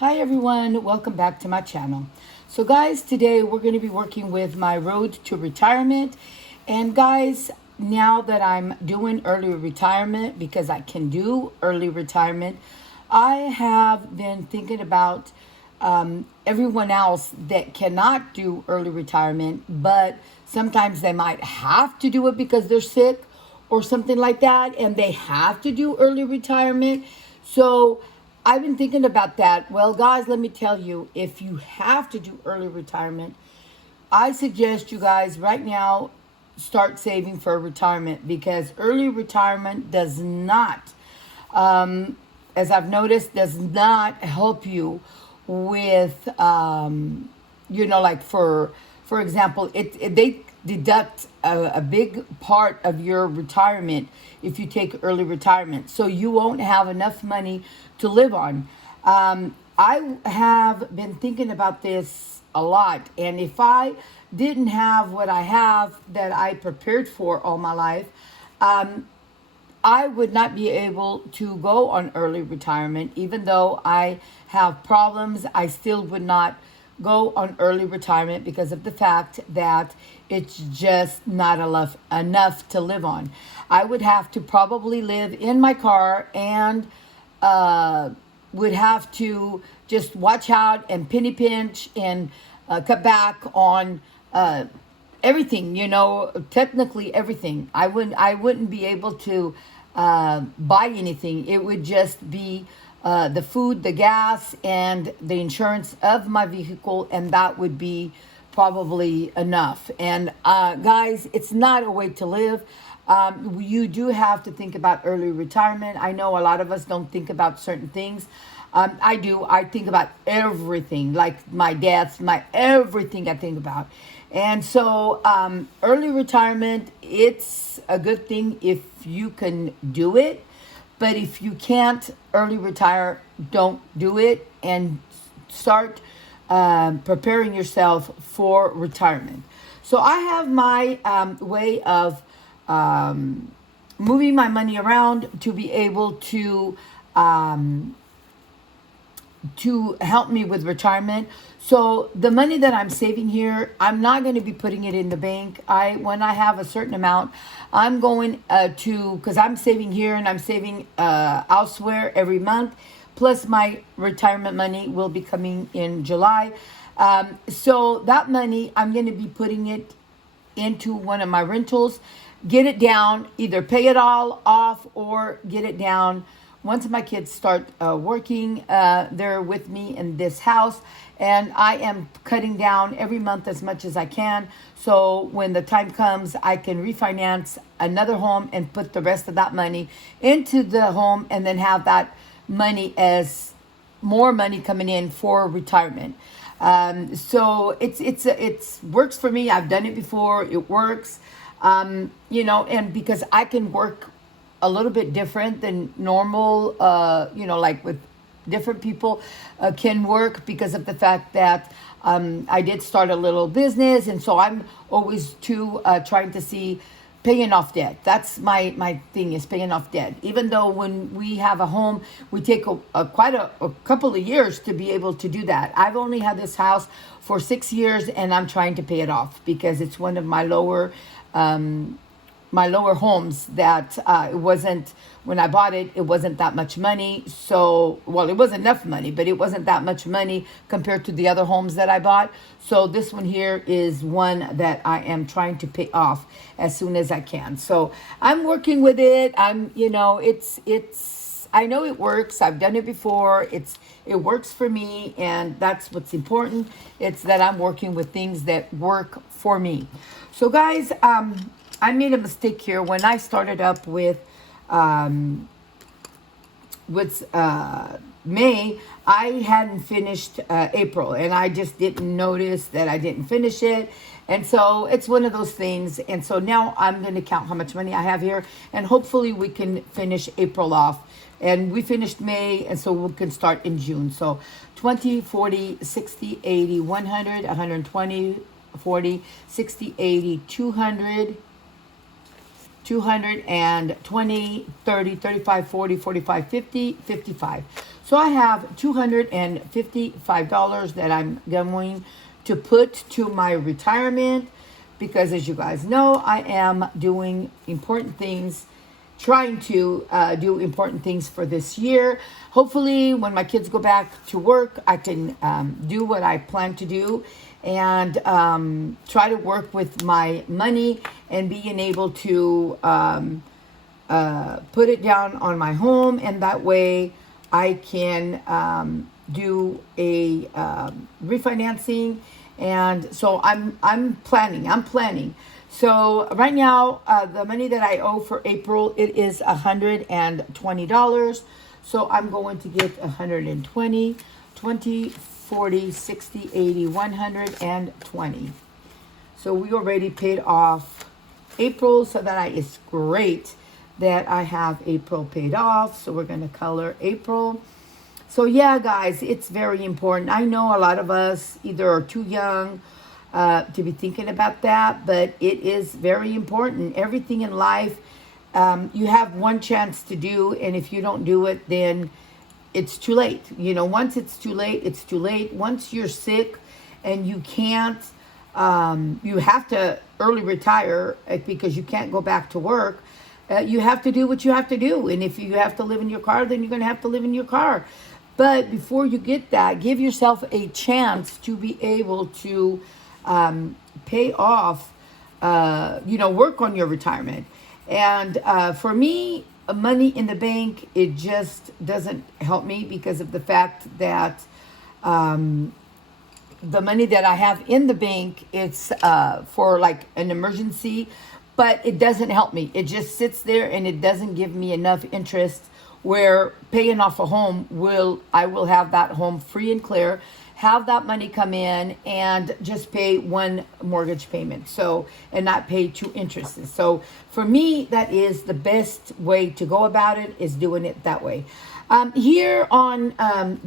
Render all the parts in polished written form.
Hi everyone, welcome back to my channel. So guys, today we're going to be working with my road to retirement. And guys, now that I'm doing early retirement, because I can do early retirement, I have been thinking about everyone else that cannot do early retirement, but sometimes they might have to do it because they're sick or something like that, and they have to do early retirement. So I've been thinking about that. Well, guys, let me tell you, if you have to do early retirement, I suggest you guys right now start saving for retirement, because early retirement does not, as I've noticed, does not help you with, like for example, they deduct a big part of your retirement if you take early retirement, so you won't have enough money to live on. I have been thinking about this a lot, and if I didn't have what I have that I prepared for all my life, I would not be able to go on early retirement. Even though I have problems, I still would not go on early retirement because of the fact that it's just not enough to live on. I would have to probably live in my car, and would have to just watch out and penny pinch and cut back on everything, technically everything. I wouldn't be able to buy anything. It would just be the food, the gas, and the insurance of my vehicle, and that would be probably enough. And guys, it's not a way to live. You do have to think about early retirement. I know a lot of us don't think about certain things. I do. I think about everything, like my death, my everything I think about. And so early retirement, it's a good thing if you can do it. But if you can't early retire, don't do it, and start preparing yourself for retirement. So I have my way of moving my money around to be able to help me with retirement. So the money that I'm saving here, I'm not going to be putting it in the bank. When I have a certain amount, I'm going because I'm saving here and I'm saving elsewhere every month. Plus my retirement money will be coming in July. So that money, I'm going to be putting it into one of my rentals, get it down, either pay it all off or get it down. Once my kids start working, they're with me in this house, and I am cutting down every month as much as I can. So when the time comes, I can refinance another home and put the rest of that money into the home, and then have that money as more money coming in for retirement. So it's works for me. I've done it before. It works. And because I can work a little bit different than normal, like with different people can work, because of the fact that I did start a little business, and so I'm always trying to see paying off debt. That's my thing, is paying off debt. Even though when we have a home, we take quite a couple of years to be able to do that. I've only had this house for 6 years, and I'm trying to pay it off because it's one of my lower homes that it wasn't, when I bought it, it wasn't that much money. So, well, it was enough money, but it wasn't that much money compared to the other homes that I bought. So this one here is one that I am trying to pay off as soon as I can. So I'm working with it. I know it works. I've done it before. It works for me, and that's what's important. It's that I'm working with things that work for me. So guys, I made a mistake here when I started up with May. I hadn't finished April, and I just didn't notice that I didn't finish it. And so it's one of those things. And so now I'm going to count how much money I have here, and hopefully we can finish April off. And we finished May, and so we can start in June. So 20, 40, 60, 80, 100, 120, 40, 60, 80, 200, 220, 30, 35, 40, 45, 50, 55. So I have $255 that I'm going to put to my retirement because, as you guys know, I am doing important things, trying to do important things for this year. Hopefully, when my kids go back to work, I can do what I plan to do and try to work with my money and being able to put it down on my home, and that way I can do a refinancing. And so I'm planning. So right now, the money that I owe for April, it is $120. So I'm going to get 120, 20, 40, 60, 80, 120. So we already paid off April, so it's great that I have April paid off. So we're going to color April. So yeah, guys, it's very important. I know a lot of us either are too young to be thinking about that, but it is very important. Everything in life, you have one chance to do, and if you don't do it, then it's too late. You know, once it's too late, it's too late. Once you're sick and you can't, you have to early retire because you can't go back to work. You have to do what you have to do. And if you have to live in your car, then you're going to have to live in your car. But before you get that, give yourself a chance to be able to pay off, work on your retirement. And for me, money in the bank, it just doesn't help me because of the fact that the money that I have in the bank, it's for like an emergency, but it doesn't help me. It just sits there and it doesn't give me enough interest where paying off a home I will have that home free and clear, have that money come in and just pay one mortgage payment. So, and not pay two interests. So for me, that is the best way to go about it, is doing it that way. Here on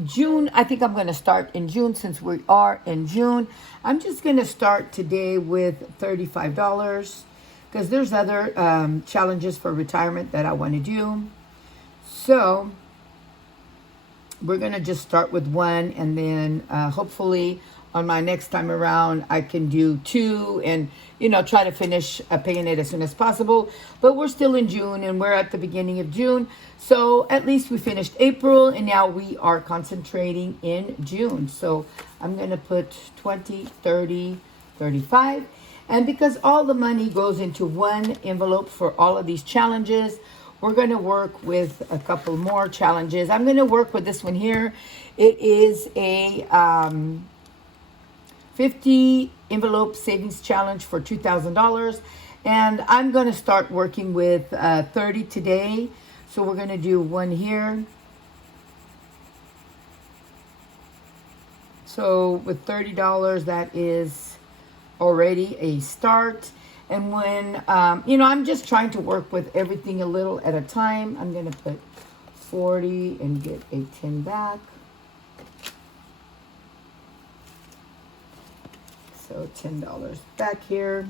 June, I think I'm going to start in June since we are in June. I'm just going to start today with $35 because there's other challenges for retirement that I want to do. So we're going to just start with one, and then hopefully on my next time around, I can do two and, try to finish paying it as soon as possible. But we're still in June and we're at the beginning of June. So at least we finished April and now we are concentrating in June. So I'm going to put 20, 30, 35. And because all the money goes into one envelope for all of these challenges, we're going to work with a couple more challenges. I'm going to work with this one here. It is a 50 envelope savings challenge for $2,000. And I'm going to start working with 30 today. So we're going to do one here. So with $30, that is already a start. And when, I'm just trying to work with everything a little at a time. I'm going to put 40 and get a 10 back. So $10 back here.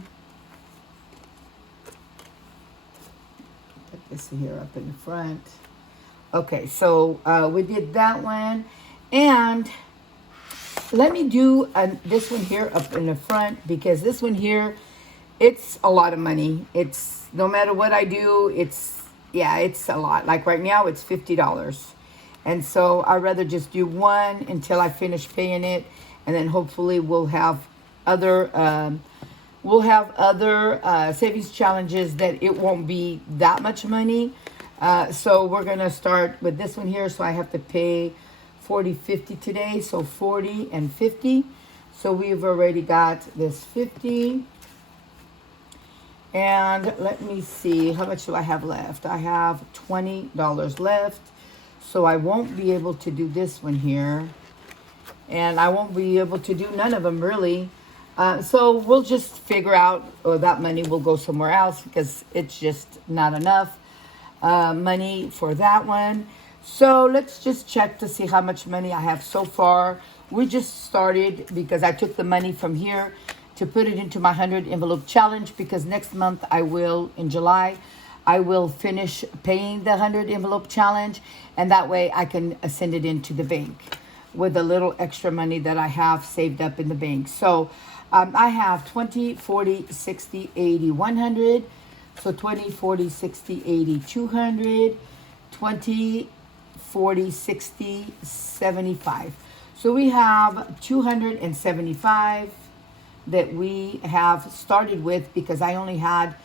Put this here up in the front. Okay, so we did that one. And let me do this one here up in the front, because this one here, it's a lot of money. It's, no matter what I do, it's a lot. Like right now, it's $50. And so I'd rather just do one until I finish paying it. And then hopefully we'll have other savings challenges that it won't be that much money. So we're going to start with this one here. So I have to pay 40, 50 today. So 40 and 50. So we've already got this 50. And let me see, how much do I have left? I have $20 left. So I won't be able to do this one here. And I won't be able to do none of them really. So we'll just figure out, that money will go somewhere else because it's just not enough money for that one. So let's just check to see how much money I have so far. We just started because I took the money from here to put it into my 100 envelope challenge, because next month I will, in July, I will finish paying the 100 envelope challenge, and that way I can send it into the bank with a little extra money that I have saved up in the bank. So I have 20, 40, 60, 80, 100. So 20, 40, 60, 80, 200, 20, 40, 60, 75. So we have 275 that we have started with because I only had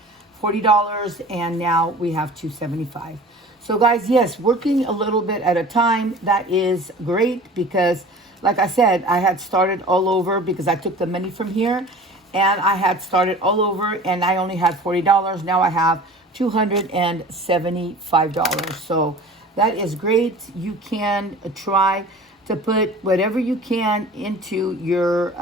$40 and now we have 275. So guys, yes, working a little bit at a time, that is great because like I said, I had started all over because I took the money from here and I had started all over and I only had $40. Now I have $275. So that is great. You can try to put whatever you can into your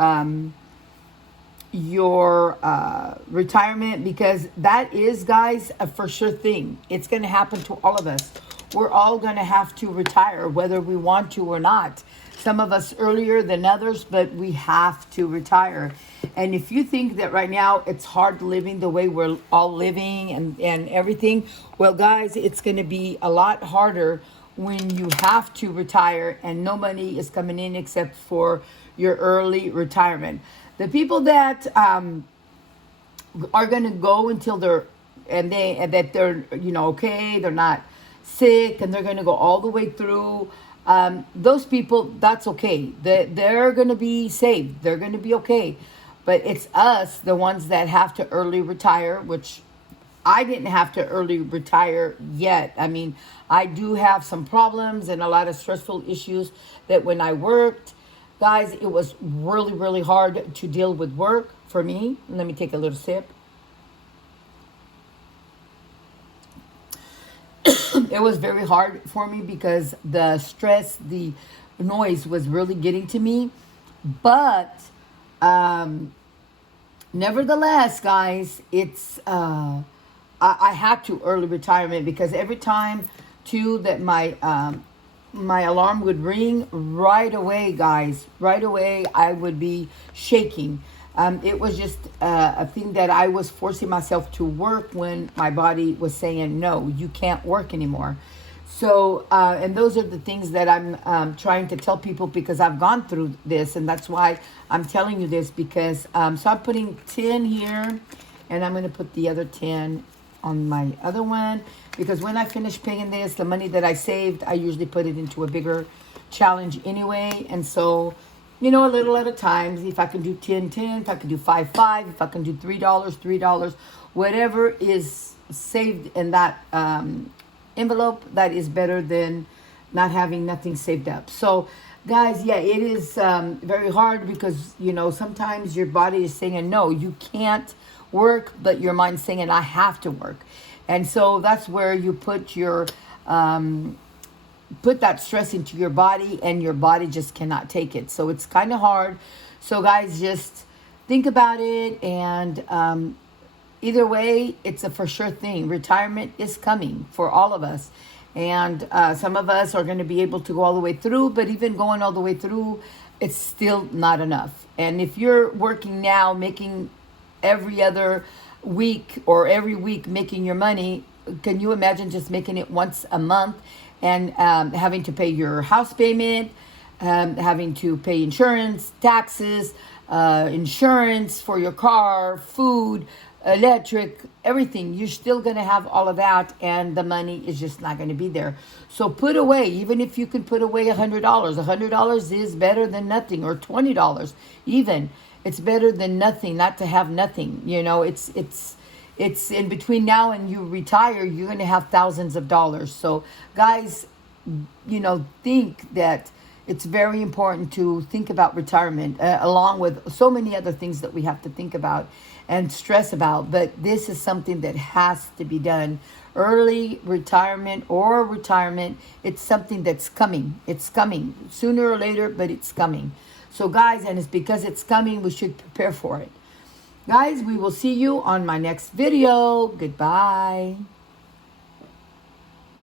retirement, because that is, guys, a for sure thing. It's going to happen to all of us. We're all going to have to retire, whether we want to or not. Some of us earlier than others, but we have to retire. And if you think that right now it's hard living the way we're all living and everything, well, guys, it's going to be a lot harder when you have to retire and no money is coming in except for your early retirement. The people that are going to go until they're okay, they're not sick, and they're going to go all the way through. Those people, that's okay. They're going to be saved. They're going to be okay. But it's us, the ones that have to early retire, which I didn't have to early retire yet. I mean, I do have some problems and a lot of stressful issues that when I worked, guys, it was really, really hard to deal with work for me. Let me take a little sip. It was very hard for me because the stress, the noise was really getting to me. But nevertheless, guys, it's I had to early retirement because every time too that my alarm would ring, right away, guys, right away I would be shaking. It was just a thing that I was forcing myself to work when my body was saying, no, you can't work anymore. So, and those are the things that I'm trying to tell people because I've gone through this, and that's why I'm telling you this because, so I'm putting 10 here, and I'm going to put the other 10 on my other one because when I finish paying this, the money that I saved, I usually put it into a bigger challenge anyway. And so, a little at a time. If I can do 10, 10, if I can do 5, 5, if I can do $3, $3, whatever is saved in that envelope, that is better than not having nothing saved up. So, guys, yeah, it is very hard because, sometimes your body is saying, no, you can't work, but your mind's saying, I have to work. And so that's where you put your put that stress into your body and your body just cannot take it. So it's kind of hard. So guys, just think about it. And either way, it's a for sure thing. Retirement is coming for all of us. And some of us are going to be able to go all the way through, but even going all the way through, it's still not enough. And if you're working now, making every other week or every week making your money, can you imagine just making it once a month? And having to pay your house payment, having to pay insurance, taxes, insurance for your car, food, electric, everything. You're still going to have all of that, and the money is just not going to be there. So put away, even if you can put away $100. $100 is better than nothing, or $20 even. It's better than nothing, not to have nothing. It's in between now and you retire, you're going to have thousands of dollars. So guys, think that it's very important to think about retirement along with so many other things that we have to think about and stress about. But this is something that has to be done. Early retirement or retirement, it's something that's coming. It's coming sooner or later, but it's coming. So guys, and it's because it's coming, we should prepare for it. Guys, we will see you on my next video. Goodbye.